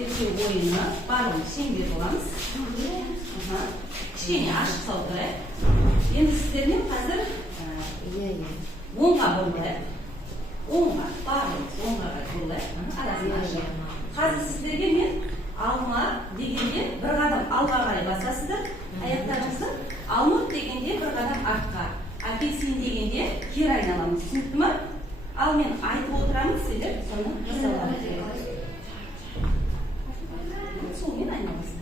зерттеу ойыны барлығын шеңбер боламыз. Кішкене ашық салу керек. Енді сіздермен қазір оңға бұрылайық. Оңға, барлығымыз оңға бұрылайық. Арасын ашық. Қазір сіздерге мен алма дегенде бір қадам алға қарай басасыздар. Аяқтарыңызды алмұрт дегенде бір қадам артқа. Апельсин дегенде кері айналамыз. Түсінікті ме? Ал мен айтып отырамыз, сіздер соны жасауға керек. Солмен айналасыз.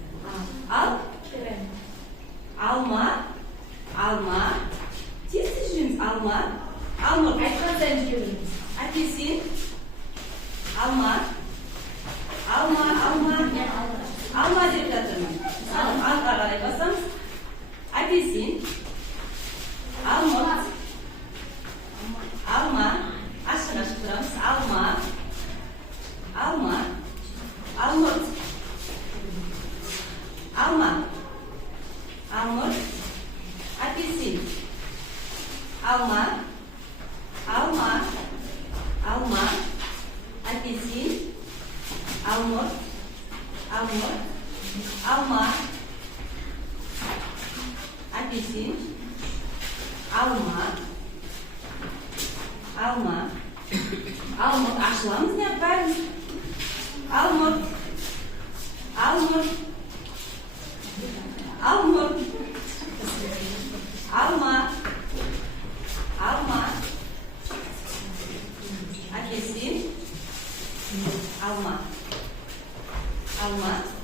Ал алма, алма. Тез-тез жүреміз. Алма, алмұрт. Айтқан сайын жүреміз. Апельсин, алма, алма, алма. Алма деп жатырмын. Алға қарай басамыз. Апельсин, алмұрт, алма. Ашық-ашық тұрамыз. Алма, алма, алмұрт, алма, алмұрт, апельсин, алма, алма, алма, апельсин, алмұрт, алмұрт, алма, апельсин, алма, алма, алмұрт. Ашыламыз не бәріміз. Алмұрт, алмұрт, алмұрт, алма, алма, апельсин, алма, алма.